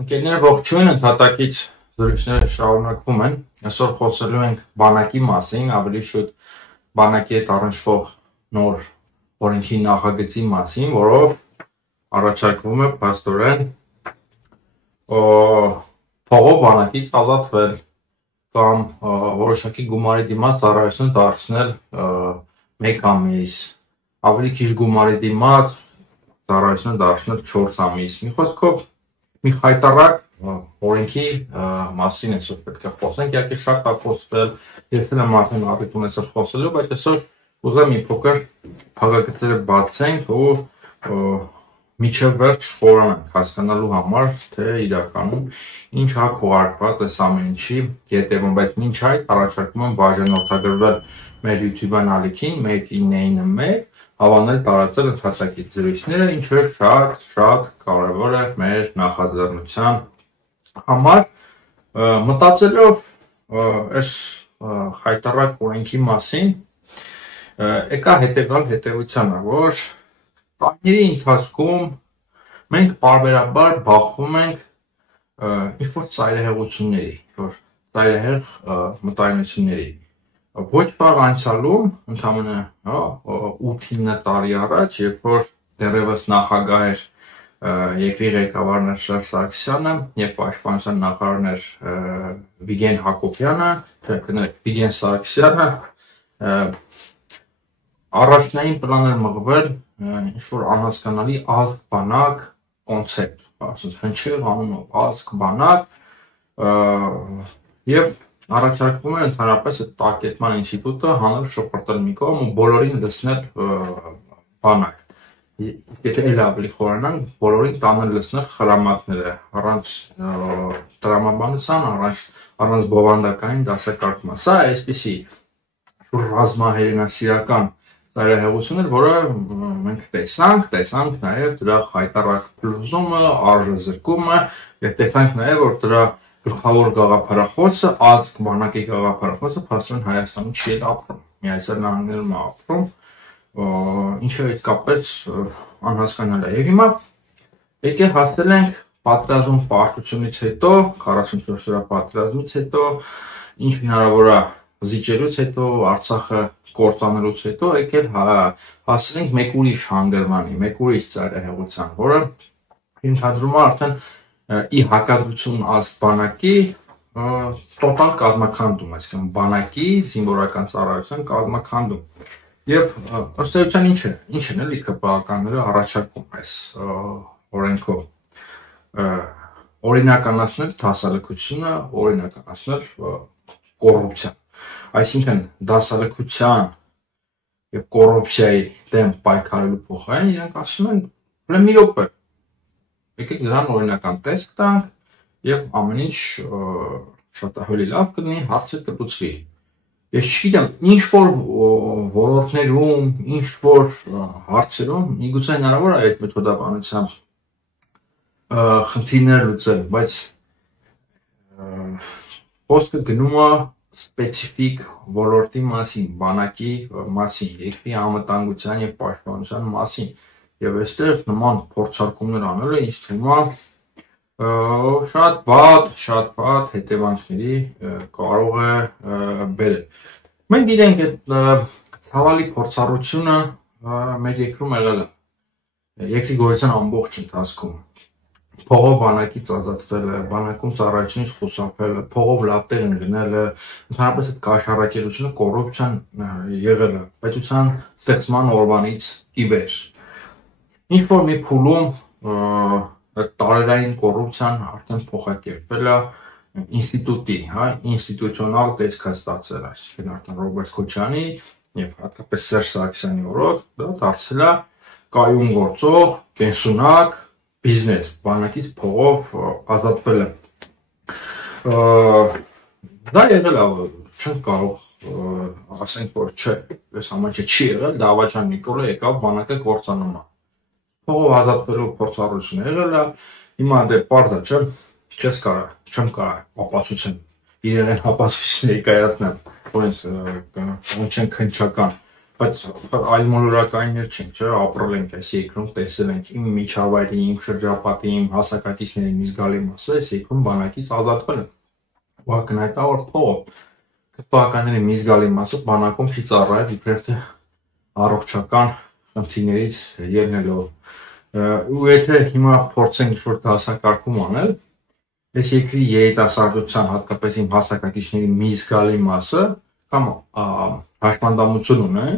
Ընկերներ ողջույն, ընդհատակից զրույցները շարունակվում են։ Այսօր խոսելու ենք բանակի մասին, ավելի շուտ բանակի հետ առնչվող նոր օրենքի նախագծի մասին, որով առաջարկվում է փաստորեն փողով բանակից ազատվել կամ որոշակի գումարի դիմաց ծառայություն դարձնել 1 ամիս, ավելի քիչ գումարի դիմաց ծառայություն դարձնել 4 ամիս։ Մի խոսքով մի խայտառակ օրենքի մասին այսօր պետք է խոսենք, իհարկե շատ է խոսվել, ես էլ եմ արդեն առիթ ունեցել խոսելու, բայց այսօր ուզում մի փոքր փակագծերը բացենք ու միջև վերջ խորանանք հասկանալու համար, թե իրականում ինչ է քողարկված այս ամեն ինչի ետևում, բայց մինչ այդ առաջարկում եմ բաժանորդագրվել մեր YouTube-յան ալիքին 1991 հավանել տարածել ընդհատակից զրույցները, ինչը շատ կարևոր է մեր նախաձեռնության համար։ Մտածելով այս խայտառակ օրենքի մասին, եկա հետևությանը, որ տարիների ընթացքում մենք պարբերաբար բախվում ենք ինչ-որ ծայրահեղությունների, ծայրահեղ մտայնությունների։ Ոչ վաղ անցյալում, ընդամենը 8-9 տարի առաջ, երբ որ դեռևս նախագահ էր երկրի ղեկավարն էր Շերժ Սարգսյանը եւ պաշտպանության նախարարն էր Վիգեն Հակոբյանը, Վիգեն Սարգսյանը, առաջնային պլան էր մղվել ինչ-որ անհասկանալի ազգ բանակ կոնցեպտ, ասած հնչեղ անունով ազգ բանակ եւ առաջարկվում է ընդհանրապես այդ տակետման ինստիտուտը հանել շպրտել մի կողմ ու բոլորին լցնել բանակ։ Եթե էլ ավելի խորանանք, բոլորին տանել լցնել խրամատները, առանց տրամաբանության, առանց բովանդակային դասակարգման։ Սա այսպիսի ռազմահերենասիրական ծայրահեղություն էր, որը մենք տեսանք նաև դրա խայտառակ փլուզումը, արժեզրկումը եւ տեսանք նաև, որ դրա գլխավոր գաղափարախոսը, ազգ բանակի գաղափարախոսը փաստորեն Հայաստանում չի ապրում, Միացյալ Նահանգներում է ապրում, ինչը իսկապես անհասկանալի է։ Եվ հիմա եկեք հասցնել ենք պատերազմում պարտությունից հետո, 44 օրյա պատերազմից հետո, ինչ հնարավոր է զիջելուց հետո, Արցախը կործանելուց հետո, եկել հասցնենք մեկ ուրիշ հանգրվանի, մեկ ուրիշ ծայրահեղության, որը ընդհանրում է արդեն ի հակադրություն ազգ բանակի տոտալ կազմաքանդում, այսինքն բանակի զինվորական ծառայության կազմաքանդում։ Եվ ըստ էության ինչ են էլի ԿՊԱ-ականները առաջարկում այս օրենքով օրինականացնել դասալքությունը, օրինականացնել կոռուպցիան։ Այսինքն դասալքության եւ կոռուպցիայի դեմ պայքարելու փոխարեն իրենք ասում են, բլե մի րոպե, եկեք դրան օրինական տեսք տանք եւ ամեն ինչ շատ ավելի լավ կլինի, հարցը կլուծվի։ Ես չգիտեմ, ինչ որ ոլորտներում, ինչ որ հարցերում միգուցե հնարավոր է այդ մեթոդաբանությամբ խնդիրներ լուծել, բայց խոսքը գնում է սպეციფიկ ոլորտի մասին, բանակի մասին, երկրի անվտանգության եւ պաշտպանության մասին։ Եվ այստեղ նման փորձարկումներ անելը ինձ թվում է շատ վատ հետևանքների կարող է բերել։ Մենք գիտենք այդ ցավալի փորձառությունը մեր երկրում եղել է երկրի գոյության ամբողջ ընթացքում։ Փողով բանակից ազատվելը, բանակում ծառայությունից խուսափելը, փողով լավ տեղ ընկնելը, ընդհանրապես այդ կաշառակերությունը, կոռուպցիան եղել է պետության ստեղծման օրվանից ի վեր։ Ինչ որ մի փուլում տարերային կոռուպցիան արդեն փոխակերպվել է ինստիտուտի, ինստիտուցիոնալ տեսք է ստացել, այսինքն արդեն Ռոբերտ Քոչարյանի եւ հատկապես Սերժ Սարգսյանի օրոք դա դարձել է կայուն գործող, կենսունակ բիզնես, բանակից փողով ազատվելը։ Դա եղել է, չենք կարող ասենք, որ չէ, այս ամենը չի եղել, Դավաճան Նիկոլը եկավ բանակը կործանում է։ Փողով ազատվելու փորձառությունը եղել է, հիմա դե պարզ է, չեմ կարող ապացուցեմ իրեն ապացույցներ կայացնեմ, որոնց չեն քնչական, բայց այլ մոլորակայիններ չենք, չէ՞, ապրել ենք այս երկրում, տեսել ենք իմ միջավայրի, իմ շրջապատի, իմ հասակակիցների մի զգալի մասը այս երկրում բանակից ազատվել են։ Ակնհայտավոր փողով թվականների մի զգալի մասը բանակում չի ծառայել իբրև թե առողջական խնդիրներից ելնելով։ Ու եթե հիմա փորձենք ինչ-որ դասակարգում անել, այս երկրի երիտասարդության, հատկապես իմ հասակակիցների մի զգալի մասը կամ հաշմանդամություն ունեն,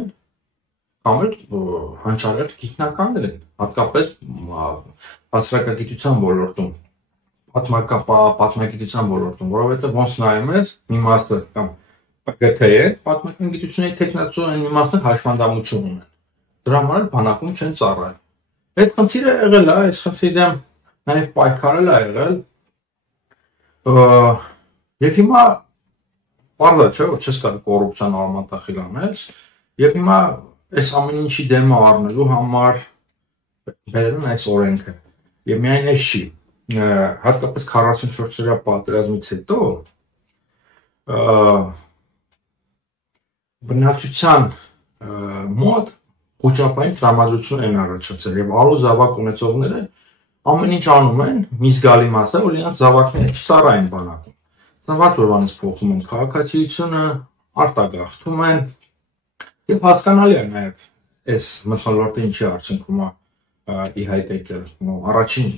կամ էլ հանճարեղ գիտնականներ են, հատկապես բարձրակագիտության ոլորտում, պատմագիտության ոլորտում, որովհետև ոնց նայում ես, մի մասը կամ ՊԿԹ է, պատմական գիտությունների տեխնացու են, մի մասը հաշմանդամություն ունեն, դրա համար բանակում չեն ծառայել։ Այս խնդիրը եղել է, այս խնդիրը նաև պայքարել է եղել, եւ հիմա պարզա չէ, որ չես կարող կոռուպցիան արմատախիլ անես, եւ հիմա այս ամեն ինչի դեմը առնելու համար բերել են այս օրենքը։ Եվ միայն այս չի, հատկապես 44-օրյա պատերազմից հետո բնակչության մոտ խոճապային տրամադրություն են առաջացել եւ ալու զավակ ունեցողները ամեն ինչ անում են, մի զգալի մասը, որ իրենց զավակները չծառայեն բանակում։ Ծնված օրվանից փոխում են քաղաքացիությունը, արտագաղթում են եւ հասկանալի է նաեւ այս մթնոլորտը ինչի արդյունքում է ի հայտ եկել։ Առաջին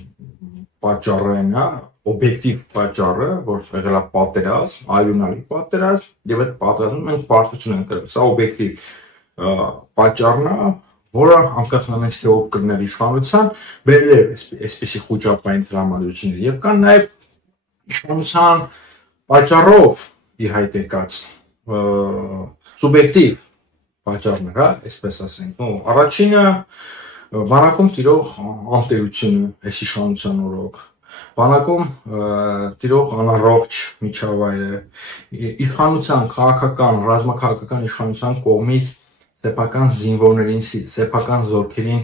պատճառը այն է, օբյեկտիվ պատճառը, որ եղել է պատերազմ, այլունալի պատերազմ, եւ այդ պատերազմում մենք պարտություն ենք կրել։ Սա օբյեկտիվ պատճառն է, որը անկախ նրանից թե ով կրներ իշխանության, բերել է այսպիսի խոճապային տրամադրություններ եւ կան նաեւ իշխանության պատճառով ի հայտ եկած սուբյեկտիվ պատճառներ, հա, այսպես ասենք։ Առաջինը բանակում տիրող անտերությունը, այս իշխանության օրոք, բանակում տիրող անառողջ միջավայրը, իշխանության քաղաքական, ռազմաքաղաքական իշխանության կողմից սեփական զինվորներին, սեփական զորքերին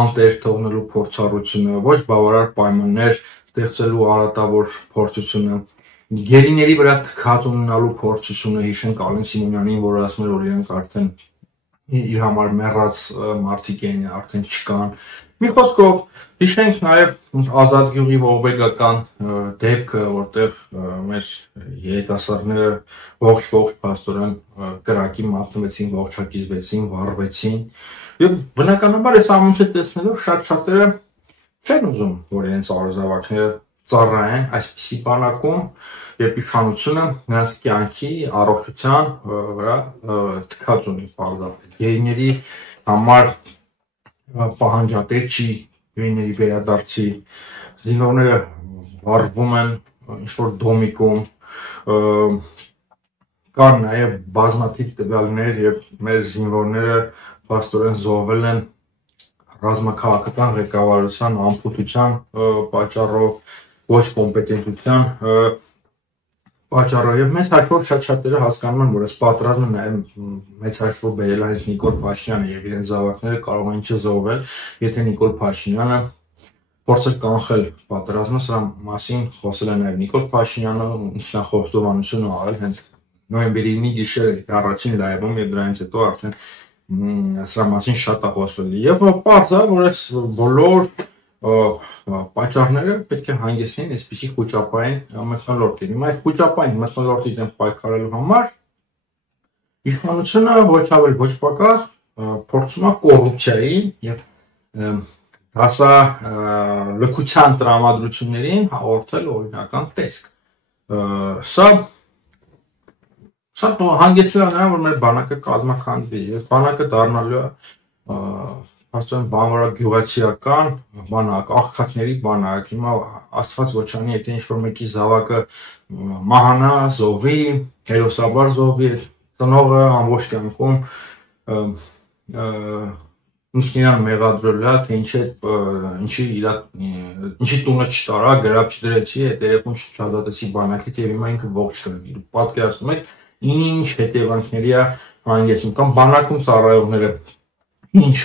անտեր թողնելու փորձառությունը, ոչ բավարար պայմաններ ստեղծելու արատավոր փորձությունը, գերիների վրա թքած ունենալու փորձությունը, հիշենք Ալեն Սիմոնյանին, որ ասում էր, որ իրենք արդեն իր համար մեռած մարդիկ են, արդեն չկան։ Մի խոսքով հիշենք նաև Ազատգյուղի ողբերգական դեպքը, որտեղ մեր երիտասարդները ողջ փաստորեն կրակի մատնվեցին, ողջակիզվեցին, վառվեցին։ Եվ բնականաբար այս ամենը տեսնելով շատ-շատերը չեն ուզում, որ իրենց արժանավորները ծառայեն այսպիսի բանակում, երբ իշխանությունը նրանց կյանքի առողջության վրա թքած ունի պարզապես։ Գերիների համար պահանջատեր չի, գերիների վերադարձի, զինվորները վառվում են ինչ-որ դոմիկում, կան նաև բազմաթիվ տվյալներ եւ մեր զինվորները փաստորեն զոհվել են ռազմաքաղաքական ղեկավարության անփութության պատճառով, ոչ կոմպետենտության պատճառով եւ մեծ հաշվով շատ-շատերը հասկանում են, որ այս պատերազմը նաեւ մեծ հաշվով բերել է հենց Նիկոլ Փաշինյանը եւ իրենց զավակները կարող են չզոհվել, եթե Նիկոլ Փաշինյանը փորձել կանխել պատերազմը, սրա մասին խոսել է նաեւ Նիկոլ Փաշինյանը, ինքնախոստովանություն արել հենց նոյեմբերի 9-ի գիշերը առաջին լայվում եւ դրանից հետո արդեն սրա մասին շատ է խոսվել։ Եվ պարզ է, որ այս բոլոր պատճառները պետք է հանգեցնեն այսպիսի խոճապային մթնոլորտի։ Հիմա այս խոճապային մթնոլորտի դեմ պայքարելու համար իշխանությունը ոչ ավել ոչ պակաս փորձում է կոռուպցիայի եւ հասա լքության տրամադրություններին հաղորդել օրինական տեսք։ Սա հանգեցրել է նրան, որ մեր բանակը կազմաքանդվի եւ բանակը դառնալու է Աստծո բանվորակ գյուղացիական բանակ, աղքատների բանակ, հիմա Աստված ոչ անի, եթե ինչ-որ մեկի զավակը մահանա, զոհվի, հերոսաբար զոհվի, ծնողը ամբողջ կյանքում ինքնին մեղադրել է, թե ինչի տունը չտարա, գրավ չդրեցի, այդ երեկոն չհադատեցի բանակից եւ հիմա ինքը ողջ տրվի։ Պատկերացնում եք, ինչ հետևանքների է հանգեցնում, կամ բանակում ծառայողները ինչ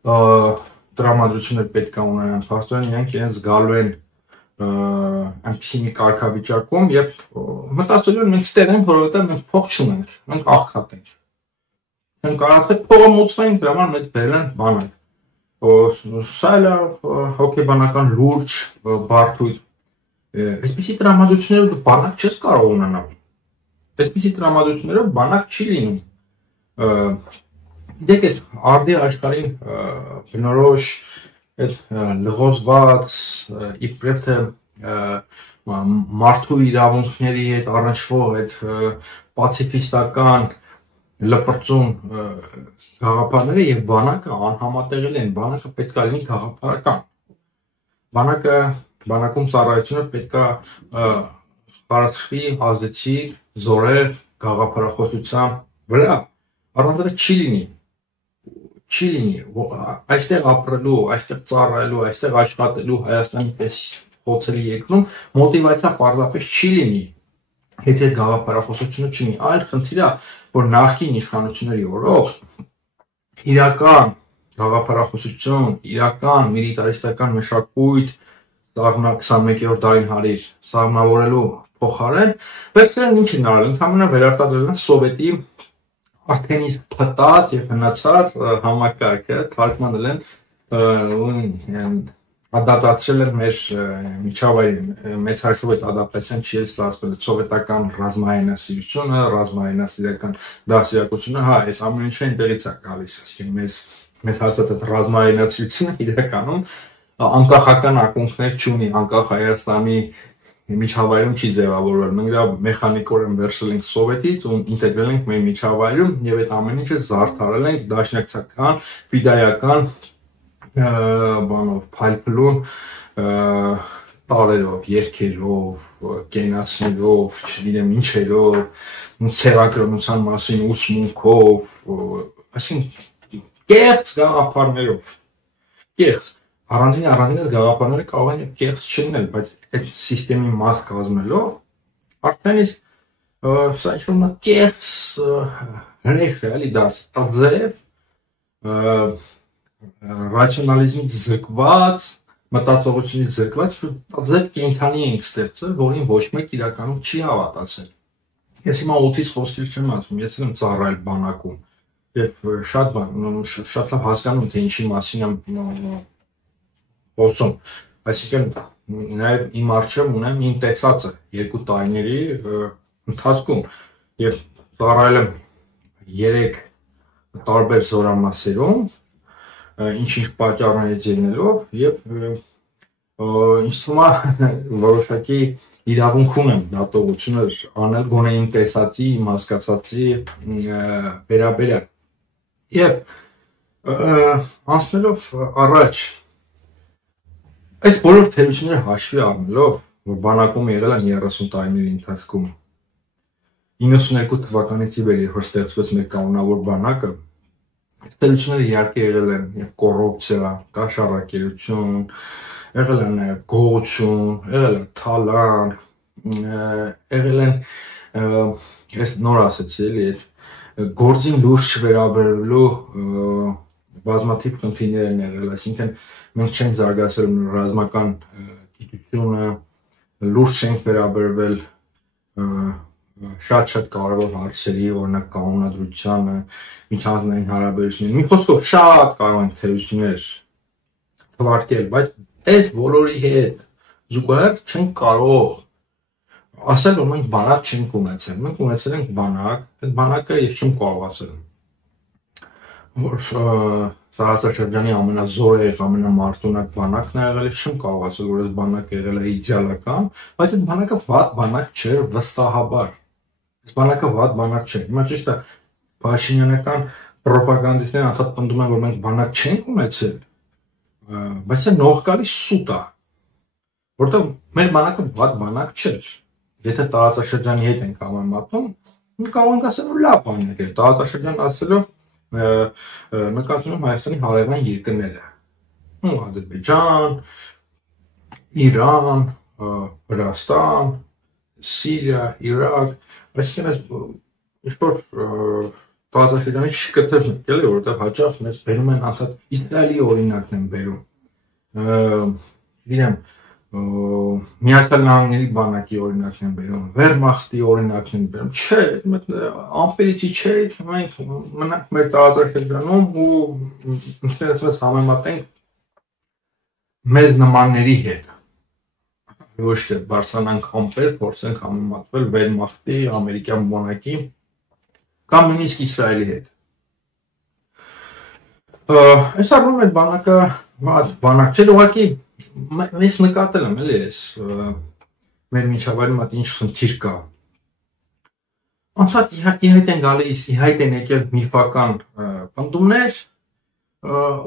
տրամադրություններ պետք է ունենան, փաստորեն իրենք իրենց զգալու են այնպիսի մի կարգավիճակում եւ մտածելու են մենք ստեղ ենք, որովհետեւ մենք փող չունենք, մենք աղքատ ենք։ չեն կարողացել փողը մուծվեն, դրա համար մեզ բերել են բանակ։ Սա էլ հոգեբանական լուրջ բարդույթ։ Այսպիսի տրամադրություններով դու բանակ չես կարող ունենալ։ Այսպիսի տրամադրություններով բանակ չի լինում։ Դեք այդ արդի աշխարհին բնորոշ այդ լղոզված իբրև թե մարդու իրավունքների հետ առնչվող այդ պացիֆիստական լպրծուն գաղափարները եւ բանակը անհամատեղել են, բանակը պետք է լինի գաղափարական։ Բանակում ծառայությունը պետք է խարխվի ազդեցիկ, զորեղ գաղափարախոսության վրա, առանց դրա չի լինի, այստեղ ապրելու, այստեղ ծառայելու, այստեղ աշխատելու Հայաստանի պես խոցելի երկրում մոտիվացիա պարզապես չի լինի, եթե գաղափարախոսությունը չլինի։ Այլ խնդիրը, որ նախկին իշխանությունների օրոք իրական գաղափարախոսություն, իրական միլիտարիստական մշակույթ 21-րդ դարին հարիր սահմանավորելու փոխարեն, վերջերն ինչ են արել, ընդհանրապես վերարտադրել են սովետի արդեն իսկ փտած եւ հնացած համակարգը, թարգմանել են ադապտացրել են մեր միջավայրին, մեծ հաշվով այդ ադապտացիան չի ստացվել, սովետական ռազմահայնասիրությունը, ռազմահայնասիրական դասյակությունը, հա, այս ամեն ինչը այնտեղից է գալիս, այսինքն մեզ հասած այդ ռազմահայնասիրությունը իրականում անկախական ակունքներ չունի, անկախ Հայաստանի միջավայրում չի ձևավորվել, մենք դա մեխանիկորեն վերցրել ենք սովետից ու ինտեգրել ենք մեր միջավայրում եւ այդ ամեն ինչը զարդարել ենք դաշնակցական, ֆիդայական բանով, փայլփլուն տարերով, երգերով, կենացներով, չգիտեմ ինչերով, ցեղակրոնության մասին ուսմունքով, այսինքն կեղծ գաղափարներով, կեղծ առանձին այդ գաղափարները կարող են կեղծ չլինել, բայց այդ սիստեմի մաս կազմելով արդեն իսկ սա ինչ-որ կեղծ հրեխ է, էլի դարձել ռացիոնալիզմից զրկված, մտածողությունից զրկված, ձեր կենդանի ենք ստեղծել, որին ոչ մեկ իրականում չի հավատացել։ Ես հիմա օդից խոսքից չեմ ասում, ես եմ ծառայել բանակում եւ շատ լավ հասկանում, թե ինչի մասին եմ խոսում, այսինքն նաեւ իմ առջև ունեմ իմ տեսածը 2 տարիների ընթացքում եւ ծառայել եմ 3 տարբեր զորամասերում, ինչ-ինչ պատճառներից ելնելով եւ ինչ թվում է որոշակի իրավունք ունեմ դատողություններ անել գոնե իմ տեսածի, իմ հասկացածի վերաբերյալ եւ անցնելով առաջ այս բոլոր թերությունները հաշվի առնելով, որ բանակում եղել են 30 տարիների ընթացքում 92 թվականից ի վեր, երբ ստեղծվեց մեր կանոնավոր բանակը, թերությունները իհարկե եղել են եւ կոռուպցիա, կաշառակերություն, եղել են նաեւ գողություն, եղել է թալան, եղել են ես նոր ասեցի էլի այդ գործին լուրջ չվերաբերվելու բազմաթիվ խնդիրներ են եղել, այսինքն մենք չենք զարգացրել ռազմական գիտությունը, լուրջ չենք վերաբերվել շատ կարևոր հարցերի, օրինակ կանոնադրությանը, միջանձնային հարաբերություններին, մի խոսքով շատ կարող են թերություններ թվարկել, բայց այս բոլորի հետ զուգահեռ չենք կարող ասել, որ մենք բանակ չենք ունեցել, մենք ունեցել ենք բանակ, այդ բանակը ես չեմ կարող ասել, որ տարածաշրջանի ամենազորեղ, ամենամարտունակ բանակն է եղել, չեմ կարող ասել, որ այս բանակը եղել է իդեալական, բայց այդ բանակը վատ բանակ չէր վստահաբար, այս բանակը վատ բանակ չէր, հիմա ճիշտ է, Փաշինյանական պրոպագանդիստները անդադ պնդում են, որ մենք բանակ չենք ունեցել, բայց սա նողկալի սուտ է, որտեղ մեր բանակը վատ բանակ չէր, եթե տարածաշրջանի հետ ենք համեմատում, կարող ենք ասել, որ լավ բանակ է, տարածաշրջան ասելով նկատում եմ Հայաստանի հարևան երկրները, Ադրբեջան, Իրան, Վրաստան, Սիրիա, Իրաք, այսինքն ինչ-որ տարածաշրջանի չկտրել էլի, որովհետև հաճախ մեզ բերում են անդադ Իսրայելի օրինակն են բերում, իրեմ Միացյալ Նահանգների բանակի օրինակն են բերում, Վերմախտի օրինակն են բերում, չէ, ամպերիցի չէ, մենք մնանք մեր տարածաշրջանում ու ինքներս համեմատենք մեզ նմանների հետ, ոչ թե բարձրանանք ամպեր, փորձենք համեմատվել Վերմախտի, ամերիկյան բանակի կամ նույնիսկ Իսրայելի հետ։ Այս առումով այդ բանակը բանակ չէ, ուղղակի ես նկատել եմ էլի ես մեր միջավայրի մոտ ինչ խնդիր կա։ Անցած իհայտ են գալիս, իհայտ են եկել միֆական պնդումներ,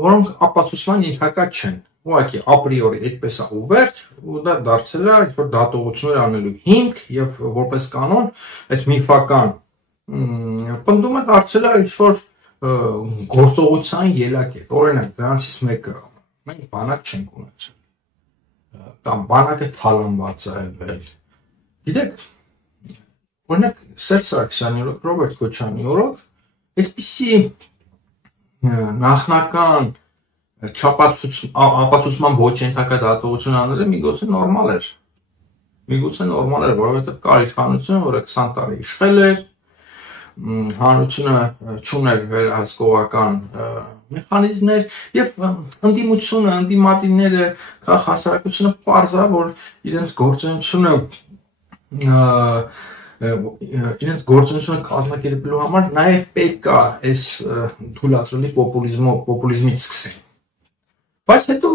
որոնք ապացուցման ենթակա չեն։ Ուղղակի ապրիորի այդպես է ու վերջ, ու դա դարձել է ինչ-որ դատողություններ անելու հիմք եւ որպես կանոն այս միֆական պնդումը դարձել է ինչ-որ գործողության ելակետ։ Օրինակ, դրանցից մեկը մենք բանակ չենք ունեցել կամ բանակը թալանված է եղել։ Գիտեք, օրինակ Սերժ Սարգսյանի օրոք, Ռոբերտ Քոչարյանի օրոք այսպիսի նախնական ապացուցման ոչ ենթակա դատողություն անելը միգուցե նորմալ էր։ Միգուցե նորմալ էր, որովհետև կար իշխանություն, որը 20 տարի իշխել էր, հանրությունը չուներ վերահսկողական մեխանիզմներ եւ ընդդիմությունը, ընդդիմադիրները, հասարակությունը պարզ է, որ իրենց կազմակերպելու համար նաեւ պետք է այս թույլատրելի պոպուլիզմից սկսեն։ Բայց հետո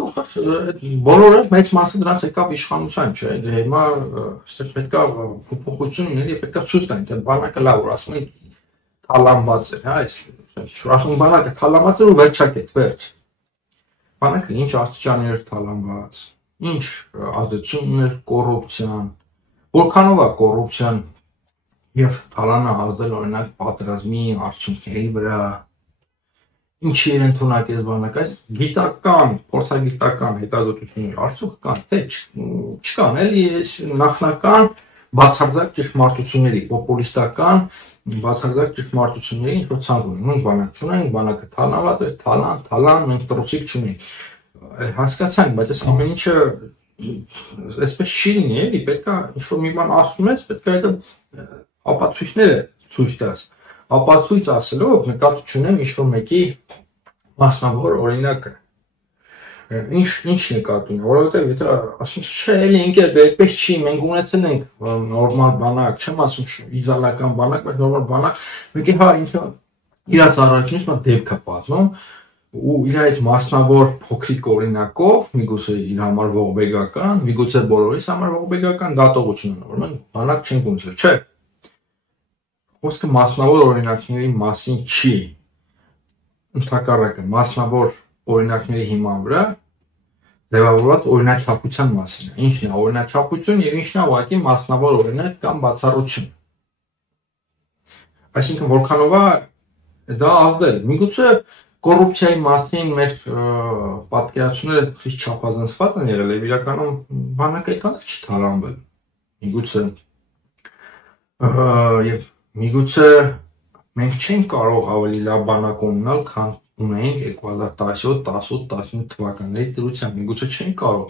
բոլորը մեծ մասը դրանց եկավ իշխանության, չէ՞, դե հիմա այստեղ պետք է փոփոխություն լինի, պետք է ցույց տան, թե բանակը լավ որ ասում են թալանված է, հա, այս շուրախում բանակը թալանված է ու վերջակետ, վերջ։ Բանակը ինչ աստիճանի էր թալանված, ինչ ազդեցություն ուներ կոռուպցիան, որքանով է կոռուպցիան եւ թալանը ազդել օրինակ պատերազմի արդյունքների վրա, ինչի են ընդունակ այս բանակը, գիտական, փորձագիտական հետազոտությունների արդյունք կան, թե չկան, էլի այս նախնական բացարձակ ճշմարտությունների, պոպուլիստական բացարձակ ճշմարտությունների ինչ-որ ցանկ ունեն, մենք բանակ չունենք, բանակը թալանված է, թալան, մենք տրոսիկ չունենք, հասկացանք, բայց այս ամեն ինչը այսպես չի լինի, էլի, պետք է ինչ-որ մի բան ասում ես, պետք է այդ ապացույցները ցույց տաս, ապացույց ասելով նկատի չունեմ ինչ-որ մեկի մասնավոր օրինակը, ինչ նկատի ունեմ, որովհետև եթե ասում ես, չէ, էլի ընկեր, այդպես չի, մենք ունեցել ենք նորմալ բանակ, չեմ ասում իդեալական բանակ, բայց նորմալ բանակ, մեկի հա ինքը իր ծառայությունից մա դեպք է պատմում ու իր այդ մասնավոր փոքրիկ օրինակով, միգուցե իր համար ողբեգական, միգուցե բոլորիս համար ողբեգական դատողություն ունի, որ մենք բանակ չենք ունեցել, չէ։ Խոսքը մասնավոր օրինակների մասին չի, ընդհակառակը մասնավոր օրինակների հիման վրա ձևավորված օրինաչափության մասին է, ինչն է օրինաչափություն եւ ինչն է ուղղակի մասնավոր օրինակ կամ բացառություն։ Այսինքն որքանով է դա ազդել, միգուցե կոռուպցիայի մասին մեր պատկերացումները խիստ չափազանցված են եղել եւ իրականում բանակը այդքան չի թալանվել, եւ միգուցե մենք չենք կարող ավելի լավ բանակ ունենալ, քան ունեինք 2017-18-19 թվականների դրությամբ, միգուցե չենք կարող։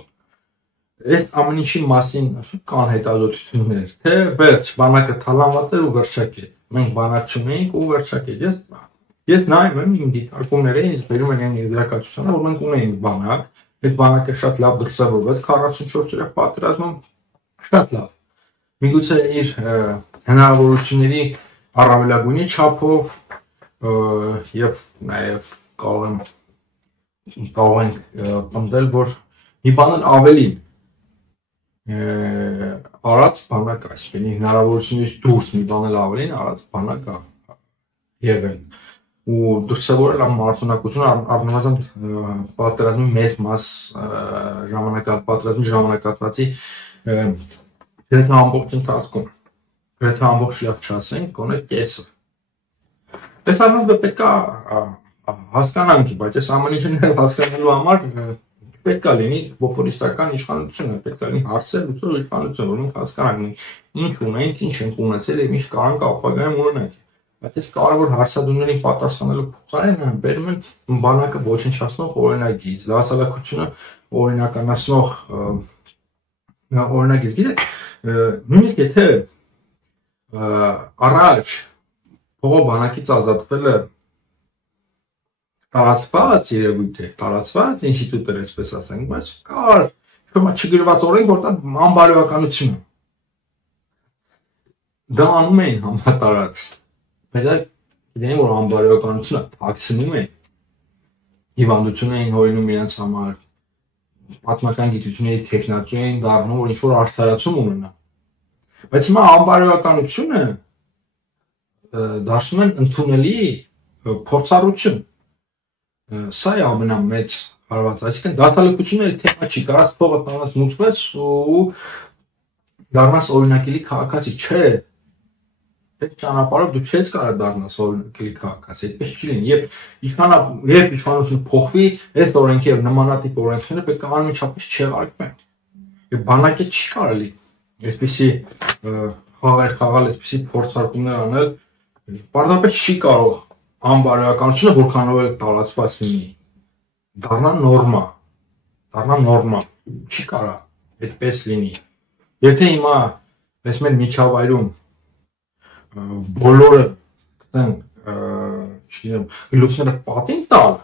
Այս ամեն ինչի մասին կան հետազոտություններ, թե վերջ բանակը թալանված էր ու վերջակետ։ Մենք բանակ չունեինք ու վերջակետ։ Ես նայում եմ իմ դիտարկումները, ինձ բերում են այն եզրակացությանը, որ մենք ունեինք բանակ, այդ բանակը շատ լավ դրսևորվեց 44-օրյա պատերազմում, շատ լավ։ Միգուցե իր հնարավորությունների առավելագույնի չափով եւ նաեւ կարող ենք պնդել, որ մի բան ավելի արած բանակ է, այսինքն հնարավորությունից դուրս մի բան ավելին արած բանակ է եղել ու դրսևորել ამ մարտունակությունը առնվազն պատերազմի մեծ մաս պատերազմի ժամանակահատվածի գրեթե ամբողջ ընթացքում, գրեթե ամբողջ լավ չասենք, գոնե կեսը։ Այս առումով պետք է հասկանանք, բայց այս ամեն ինչը հասկանալու համար պետք է լինի պոպուլիստական իշխանությունը, պետք է լինի հարցեր լուծող իշխանություն, որ մենք հասկանանք ինչ ունենք, ինչ ենք ունեցել եւ ինչ կարող ենք ապագայում ունենալ։ Բայց այս կարևոր հարցադրումներին պատասխանելու փոխարեն բերում են բանակը ոչնչացնող օրինագիծ, դասալակությունը օրինականացնող օրինակ ես գիտեք, նույնիսկ եթե առաջ փողով բանակից ազատվելը տարածված երևույթ է, տարածված ինստիտուտ էր, այսպես ասենք, բայց կար չգրված օրենք, որտեղ անբարոյականություն է։ Դա անում էին համատարած, բայց գիտեն, որ անբարոյականությունը թաքցնում են, հիվանդություն էին հորինում իրենց համար, պատմական գիտությունների թեկնածու էին դառնում, որ ինչ-որ արդարացում ունենա։ Բայց հիմա անբարոյականությունը դարձնում են ընդունելի փորձառություն։ Սա է ամենամեծ հարվածը, այսինքն դատալիքությունների թեմա չի, կարած փողը տանած մուծվեց ու դառնաս օրինակելի քաղաքացի, չէ։ Այդ ճանապարհով դու չես կարող դառնաս օրինակելի քաղաքացի, այդպես չի լինի։ Երբ իշխանությունը փոխվի, այդ օրենքի եւ նմանատիպ օրենքները պետք է անմիջապես չեղարկվեն։ Եվ բանակը չի կարելի այսպիսի խաղեր խաղալ, այսպիսի փորձարկումներ անել, պարզապես չի կարող անբարոյականությունը որքանով էլ տարածված լինի, դառնա նորմա, չի կարա այդպես լինի։ Եթե հիմա այս մեր միջավայրում բոլորը գտեն, չգիտեմ, գլուխները պատին տալ,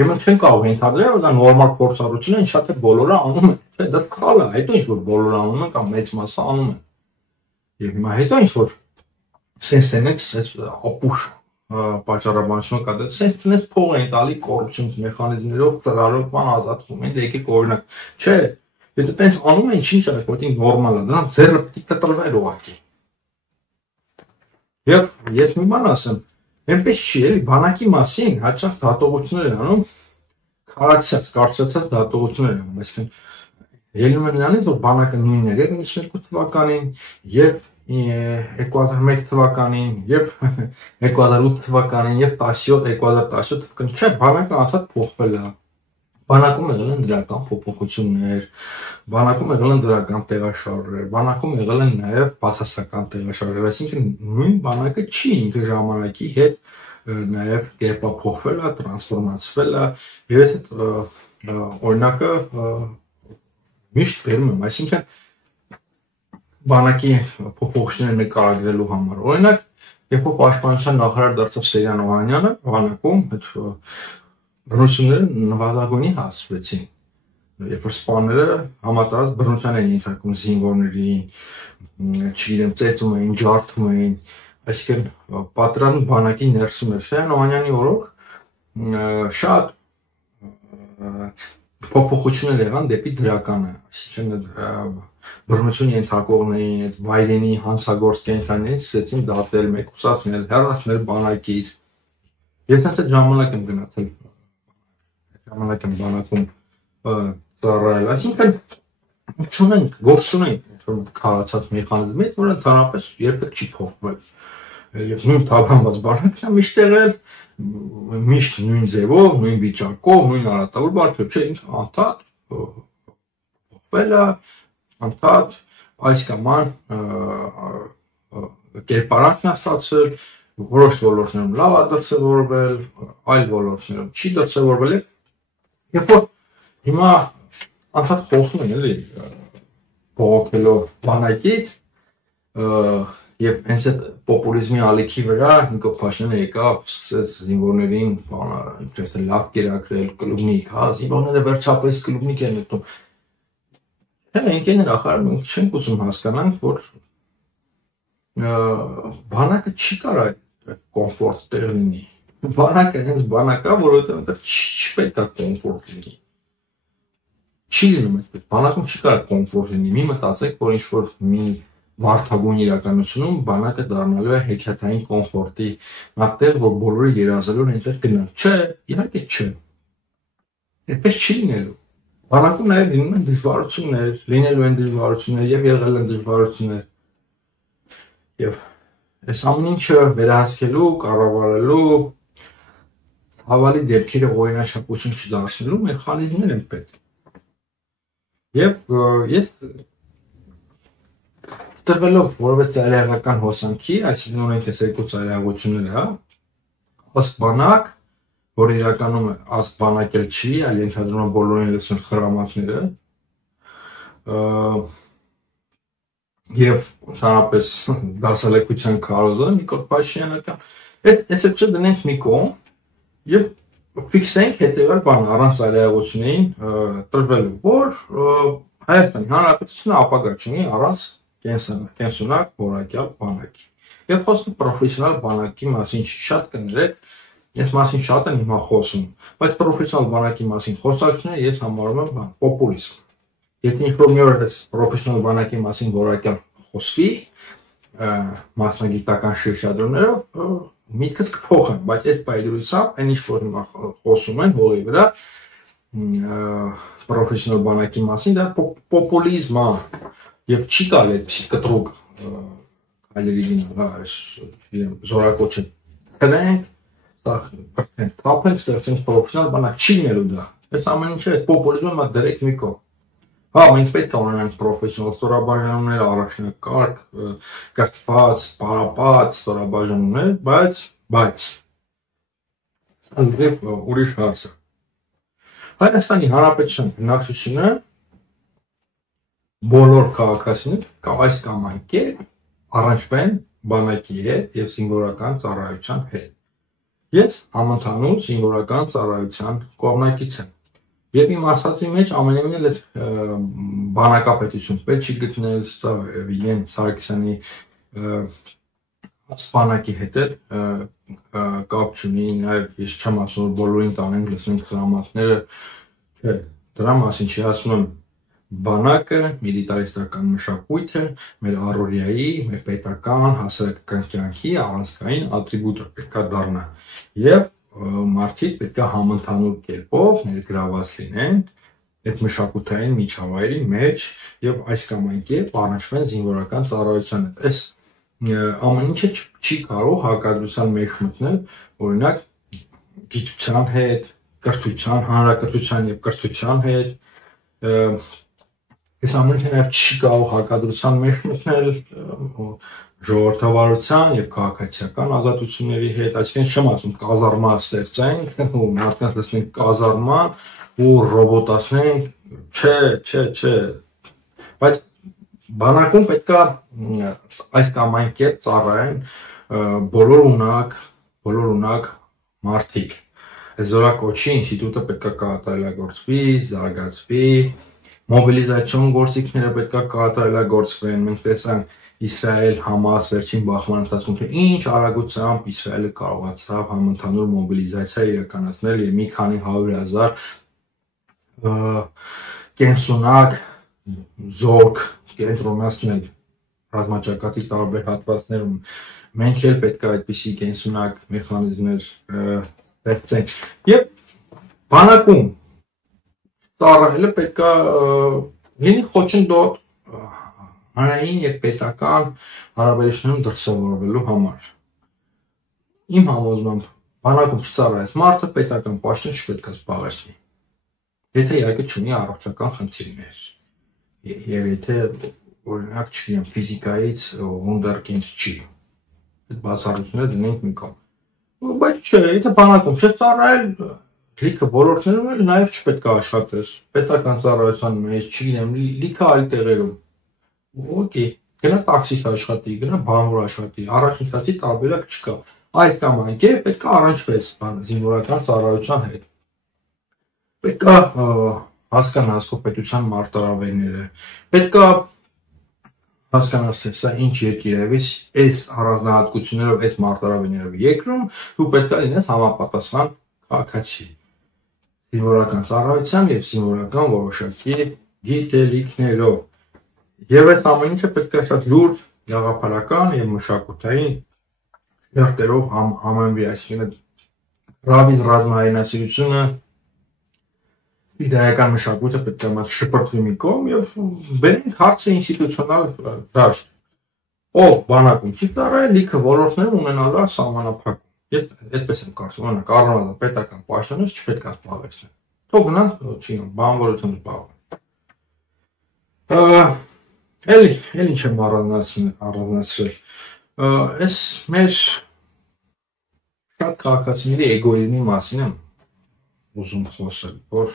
եւ մենք չենք կարող ենթադրել, որ դա նորմալ փորձառություն է, ինչ շատ է բոլորը անում են, չէ, դա սխալ է, հետո ինչ որ բոլորը անում են կամ մեծ մասը անում են։ Եվ հիմա հետո ինչ որ sense tenets ապուշ պատճառաբանությունը կա, sense tenets փող են տալի կոռուպցիոն մեխանիզմներով, ծրարով բան ազատվում են, դե եկեք օրինակ, չէ, եթե տենց անում են, ինչ է, որ նորմալ է, դրանց ձեռը պիտի կտրվել ուղղակի։ Եվ ես մի բան ասեմ, այնպես չի, էլի բանակի մասին հաճախ դատողություններ են անում, կարծրացած դատողություններ են անում, այսինքն ելնում են նրանից, որ բանակը նույնն էր 92 թվականին եւ 2001 թվականին եւ 2008 թվականին եւ 2017 թվականին, չէ, բանակը անդադ փոխվել է։ Բանակում եղել են դրական փոփոխություններ, բանակում եղել են դրական տեղաշարժեր, բանակում եղել են նաև բացասական տեղաշարժեր, այսինքն նույն բանակը չի ինքը ժամանակի հետ նաև կերպափոխվել է, տրանսֆորմացվել է, եւ այդ օրինակը միշտ բերում եմ, այսինքն բանակի փոփոխությունները նկարագրելու համար, օրինակ, երբ որ պաշտպանության նախարար դարձավ Սերյան Օհանյանը, բանակում այդ բռնությունները նվազագույնի հասցվեցին, երբ որ սպաները համատարած բռնության էին ենթարկում զինվորներին, չգիտեմ, ծեծում էին, ջարդում էին, այսինքն պատրաստում բանակի ներսում էր։ Սերյան Օհանյանի օրոք շատ փոփոխություններ եղան դեպի դրականը, այսինքն բռնություն ենթարկողներին, այդ վայրենի հանցագործ կենդանիներից սկսեցին դատել, մեկուսացնել, հեռացնել բանակից։ Ես հենց այդ ժամանակ եմ գնացել ժամանակ եմ բանակում ծառայել, այսինքն գործ չունենք քարացած մեխանիզմից, որ ընդհանրապես երբեք չի փոխվել։ Եվ նույն թափանված բանակն է միշտ եղել, միշտ նույն ձևով, նույն վիճակով, նույն արատավոր բարգով, չէ, ինքը անդադ փոխվել է, անդադ այս կամ այն կերպարանքն է ստացել, որոշ ոլորտներում լավ է դրսևորվել, այլ ոլորտներում չի դրսևորվել։ Երբ որ հիմա անդադ խոսում են, էլի, բողոքելով բանակից, եւ հենց այդ պոպուլիզմի ալիքի վրա Նիկոլ Փաշինյանը եկավ, սկսեց զինվորներին, ինչպես լավ կերակրել, կլուբնիկ, հա, զինվորները վերջապես կլուբնիկ են մտնում։ Հենց ինքն նախարար մենք չենք ուզում հասկանանք, որ բանակը չի կարող կոմֆորտ տեղ լինի։ Բանակը հենց բանակ է, որովհետեւ այնտեղ չպետք է կոմֆորտ լինի։ Չի լինում այդպես։ Բանակում չի կարող կոմֆորտ լինի։ Մի մտածեք, որ ինչ որ մի վարդագույն իրականությունում բանակը դառնալու է հեքիաթային կոմֆորտի նախտեղ, որ բոլորը երազելու են այնտեղ գնալ։ Չէ, իհարկե չէ։ Այդպես չի լինելու։ Բանակում նաև լինում են դժվարություններ, լինելու են դժվարություններ եւ եղել են դժվարություններ։ Եվ այս ամեն ինչը վերահսկելու, կառավարելու, հավալի դեպքերը օրինաչափություն չդարձնելու մեխանիզմներ են պետք։ Եվ ես տրվելով որովհետեւ ծայրահեղական հոսանքի, այսինքն ունենք այս երկու ծայրահեղությունները, հա, ասկ բանակ, որ իրականում ասկ բանակ էլ չի, այլ ենթադրում է բոլորին լցնել խրամանքները, Եվ ընդհանրապես դասալեկության քարոզը Նիկոլ Փաշինյանը այս էլ չդնենք մի կողմ եւ ֆիքսենք հետեւյալ բանը առանց այլայղություններին տրվելու, որ Հայաստանի Հանրապետությունը ապագա չունի առանց կենսունակ որակյալ բանակի։ Եվ խոսքը պրոֆեսիոնալ բանակի մասին չի, շատ կներեք, այս մասին շատ են հիմա խոսում, բայց պրոֆեսիոնալ բանակի մասին խոսակցությունը ես համարում եմ պոպուլիզմ։ Եթե ինչ-որ մի օր այս պրոֆեսիոնալ բանակի մասին որակյալ խոսվի, մասնագիտական շրջադրումներով միտքս կփոխեն, բայց այս բայդրույթով այն ինչ-որ հիմա խոսում են հողի վրա պրոֆեսիոնալ բանակի մասին, դա պոպուլիզմ է եւ չի կարելի այդպեսի կտրուկ քայլերի լինել, զորակոչը քնենք, թափենք, ստեղծենք պրոֆեսիոնալ բանակ չի լինելու դա։ Այս ամեն ինչը այս պոպուլիզմը մա դրեք մի կողմ։ Հա, մենք պետք է ունենանք պրոֆեսիոնալ ստորաբաժանումներ, առաջնակարգ, կրթված, պարապած ստորաբաժանումներ, բայց ընդդեմ ուրիշ հարց է։ Հայաստանի Հանրապետության բնակչությունը բոլոր քաղաքացիները այս կամ այն կերպ առնչվեն բանակի հետ եւ զինվորական ծառայության հետ։ Ես համընդհանուր զինվորական ծառայության կողմնակից եմ։ Եվ իմ ասացի մեջ ամենևին էլ բանակապետություն պետք չի գտնել Վիգեն Սարգսյանի բանակի հետ կապ չունի, նաև ես չեմ ասում որ բոլորին տանենք լսենք խրամատները, չէ, դրա մասին չի ասում եմ բանակը միլիտարիստական մշակույթ է, մեր առօրյայի, մեր պետական հասարակական կյանքի առանցքային ատրիբուտը պետք է դառնա եւ մարդիկ պետք է համընդհանուր կերպով ներգրաված լինեն այդ մշակութային միջավայրի մեջ եւ այս կամ այն կերպ առնչվեն զինվորական ծառայության հետ։ Այս ամեն ինչը չի կարող հակադրության մեջ մտնել, օրինակ գիտության հետ, կրթության, հանրակրթության եւ կրթության հետ, այս ամեն ինչը նաեւ չի կարող հակադրության մեջ մտնել ժողովրդավարության եւ քաղաքացիական ազատությունների հետ, այսինքն չեմ ասում կազարմա ստեղծենք ու մարդկանց լցնենք կազարման ու ռոբոտացնենք, չէ, բայց բանակում պետքա այս կամ այն կերպ ծառայեն բոլոր ունակ մարդիկ։ Այս զորակոչի ինստիտուտը պետքա կատարելագործվի, զարգացվի, մոբիլիզացիոն գործիքները պետքա կատարելագործվեն, մենք տեսանք Իսրայել Համաս վերջին բախման ընթացքում թե ինչ արագությամբ Իսրայելը կարողացավ համընդհանուր մոբիլիզացիա իրականացնել եւ մի քանի 100,000 կենսունակ զորք կենտրոնացնել ռազմաճակատի տարբեր հատվածներում։ Մենք էլ պետք է այդպիսի կենսունակ մեխանիզմներ ստեղծենք եւ բանակում ծառայելը պետք է լինի խոչընդոտ հանրային եւ պետական հարաբերություններում դրսևորվելու համար։ Իմ համոզմամբ բանակում չծառայած մարդը պետական պաշտոն չպետք է զբաղեցնի։ Եթե իհարկե չունի առողջական խնդիրներ եւ եթե օրինակ չգիտեմ ֆիզիկայից վունդերկինդ չի։ Այդ բացառությունները դնենք մի կողմ։ Բայց չէ, եթե բանակում չծառայել լիքը ոլորտներում էլ նաեւ չպետք է աշխատես։ Պետական ծառայության մեջ, չգիտեմ, լիքը այլ տեղերում։ Okay, գնա տաքսիստ աշխատի, գնա բանվոր աշխատի, առաջընթացի տարբերակ չկա։ Այս կամ այն կերպ պետք է առնչվես զինվորական ծառայության հետ։ Պետք է հասկանաս քո պետության մարտահրավերները։ Պետք է հասկանաս թե սա ինչ երկիր է, այս առանձնահատկություններով, այս մարտահրավերներով երկրում դու պետք է լինես համապատասխան քաղաքացի։ Զինվորական ծառայության եւ զինվորական որոշակի գիտելիքներով։ Եվ այդ ամեն ինչը պետք է շատ լուրջ գաղափարական եւ մշակութային շերտերով համեմվի, այսինքն ռավին ռազմահայնասիրությունը իդեալական մշակույթը պետք է շպրտվի մի կողմ եւ բերենք հարցը ինստիտուցիոնալ դաշտ։ Ով բանակում չի ծառայել, լիքը ոլորտներում ունենալու է սահմանափակում։ Ես այդպես եմ կարծում, օրինակ առնվազն պետական պաշտոնից չպետք է զբաղեցնել։ Թող գնան, չի, բանվորությամբ զբաղվեն։ Էլ ինչ եմ առանձնացրել։ Այս մեր շատ քաղաքացիների էգոիզմի մասին եմ ուզում խոսել, որ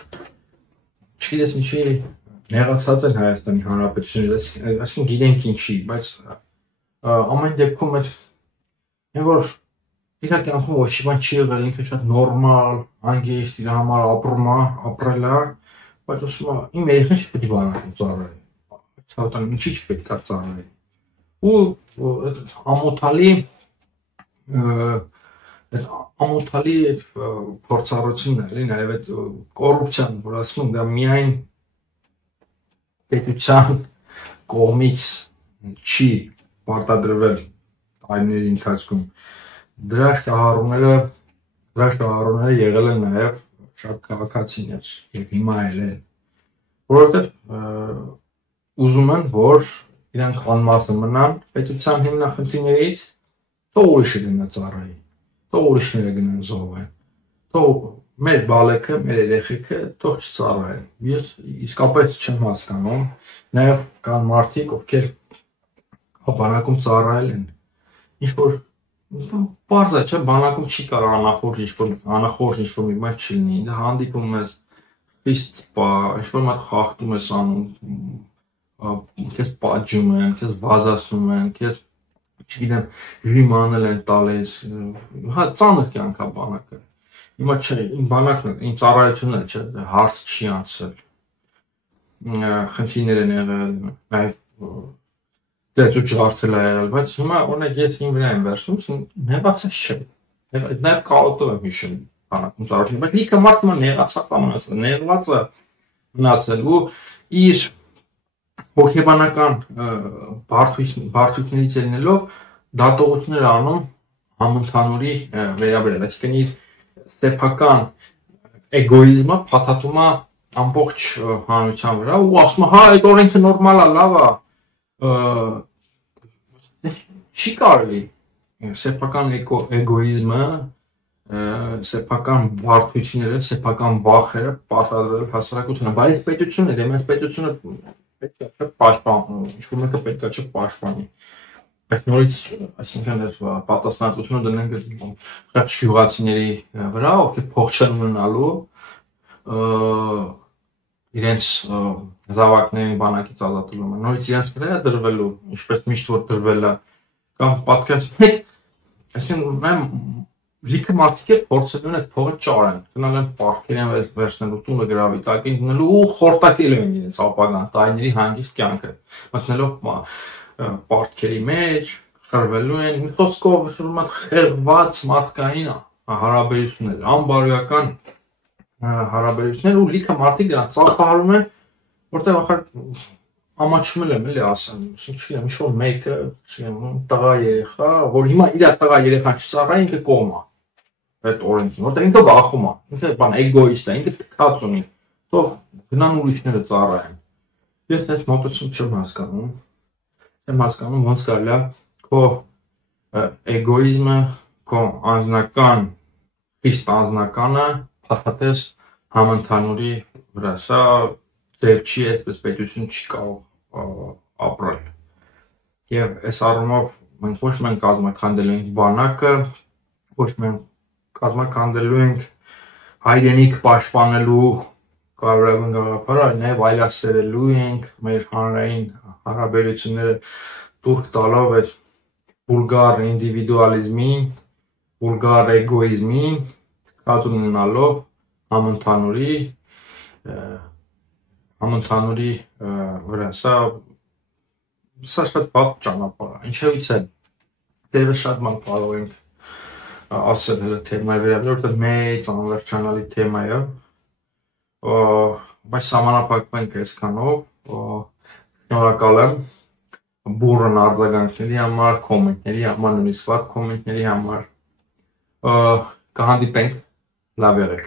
չգիտես ինչի նեղացած են Հայաստանի Հանրապետությունից, այսինքն գիտենք ինչի, բայց ամեն դեպքում այդ որ իր կյանքում ոչ մի բան չի եղել, ինքը շատ նորմալ, անգեշտ իր համար ապրել է, բայց ասում է իմ երեխան չպետք է բանակում ծառայի, ցավտան ինչի չպետք է ծառայի, ու ամոթալի փորձառությունն է, էլի նաև այդ կոռուպցիան, որ ասում են դա միայն պետության կողմից չի պարտադրվել տարիների ընթացքում, դրա շահառուները եղել են նաև շատ քաղաքացիներ եւ հիմա էլ են, որովհետեւ ուզում են, որ իրանք անմարդը մնան պետության հիմնախնդիրներից, թող ուրիշը գնա ծառայի, թող ուրիշները գնան զոհվեն, թող մեր բալեքը, մեր երեխեքը թող չծառայեն։ Ես իսկապես չեմ հասկանում, նաև կան մարդիկ, ովքեր բանակում ծառայել են, ինչ-որ պարզ է, չէ, բանակում չի կարող անախորժ ինչ-որ մի բան չլինի, դա հանդիպում ես խիստ սպա, ինչ-որ մատ խախտում ես անում, քեզ պատժում են, քեզ վազացնում են, քեզ չգիտեմ, ժիմանել են տալիս, հա ծանր կյանք է բանակը։ Հիմա չէ, իմ բանակն է, իմ ծառայությունն է, չէ, հարց չի անցել, խնդիրներ են եղել, նաև դեպի ջարդել է եղել, բայց հիմա օրինակ ես իմ վրա եմ վերցնում, նեղացած չեմ, նաև կալոտով եմ հիշում բանակում ծառայություն, բայց լիքը մարդ նեղված է մնացել ու իր հոգեբանական բարդություններից ելնելով դատողություններ անում համընդհանուրի վերաբերյալ, այսինքն իր սեփական էգոիզմը փաթաթում է ամբողջ հանրության վրա ու ասում է, հա, այդ օրենքը նորմալ է, լավ է, չի կարելի սեփական էգոիզմը, սեփական բարդությունները, սեփական վախերը պարտադրել հասարակությանը, բայց պետությունը, դե մենք պետությունը պետք է պաշտպանի, ինչ-որ մեկը պետք է չպաշտպանի, բայց նորից, այսինքն պատասխանատվությունը դնենք խեղճ գյուղացիների վրա, ովքեր փող չեն ունենալու իրենց զավակներին բանակից ազատելու համար, նորից իրենց վրա է դրվելու, ինչպես միշտ որ դրվել է, կամ պատկերացնեք, այսինքն լիքը մարդիկ է փորձելու են այդ փողը ճարեն, գնալ են պարքեր են վերցնելու, տունը գրավի տակին դնելու ու խորտակելու են իրենց ապագան, տարիների հանգիստ կյանքը, մտնելով պարտքերի մեջ, խրվելու են, մի խոսքով խեղված մարդկային հարաբերություններ, անբարոյական հարաբերություններ ու լիքը մարդիկ դրանց ծախահարում են, որտեղ ახար ամաչում եմ էլի ասեմ, չգիտեմ, ինչ-որ մեկը, չգիտեմ, տղա երեխա, որ հիմա իր տղա երեխան չծառայի, ինքը կողմ է այդ օրենքին, որտեղ ինքը վախում է, ինքը բան էգոիստ է, ինքը թքած ունի, թող գնան ուրիշները ծառայեն։ Ես այդ մոտեցում չեմ հասկանում, ոնց կարելի է քո էգոիզմը, քո անձնական, խիստ անձնականը փաթաթես համընդհանուրի վրա, սա ձև չի, այսպես պետություն չի կարող ապրել։ Եվ այս առումով մենք ոչ մենք կազմաքանդելու ենք բանակը, ոչ մենք կազմաքանդելու ենք հայրենիք պաշտպանելու կարևորագույն գաղափարը, նաև այլասերելու ենք մեր հանրային հարաբերությունները տուրք տալով այդ վուլգար ինդիվիդուալիզմին, վուլգար էգոիզմին, թքած ունենալով համընդհանուրի վրա, սա շատ վատ ճանապարհ է, ինչևից է, դերևս շատ բան կարող ենք ասել թեմայի վերաբերյալ, որտեղ մեծ անվերջանալի թեմա է, բայց սահմանափակվենք այսքանով, շնորհակալ եմ բուռն արձագանքների համար, կոմենտների համար, նույնիսկ վատ կոմենտների համար, կհանդիպենք, լավ եղեք։